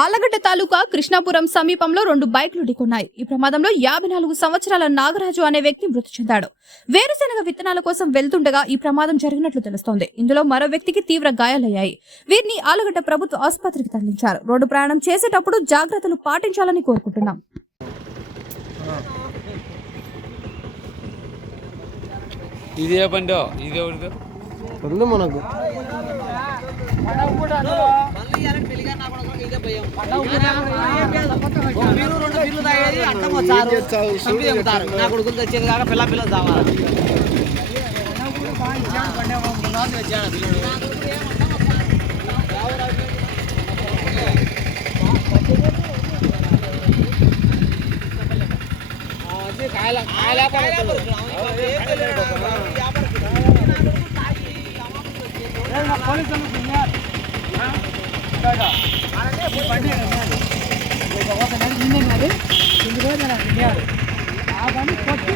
ఆళ్లగడ్డ తాలూకా కృష్ణాపురం సమీపంలో 2 బైక్లు ఢీకొన్నాయి. ఈ ప్రమాదంలో 54 సంవత్సరాల నాగరాజు అనే వ్యక్తి మృతి చెందాడు. వేరుశెనగ విత్తనాల కోసం వెళ్తుండగా ఈ ప్రమాదం జరిగినట్లు తెలుస్తోంది. ఇందులో మరో వ్యక్తికి తీవ్ర గాయాలయ్యాయి. వీరిని ఆళ్లగడ్డ ప్రభుత్వ ఆసుపత్రికి తరలించారు. రోడ్డు ప్రయాణం చేసేటప్పుడు జాగ్రత్తలు పాటించాలని కోరుకుంటున్నాం. ఇదే బండో ఇదే ఉంది మనకు నా కొడుకులు తెచ్చేది కాక పిల్ల పిల్ల తావాలి కొట్టి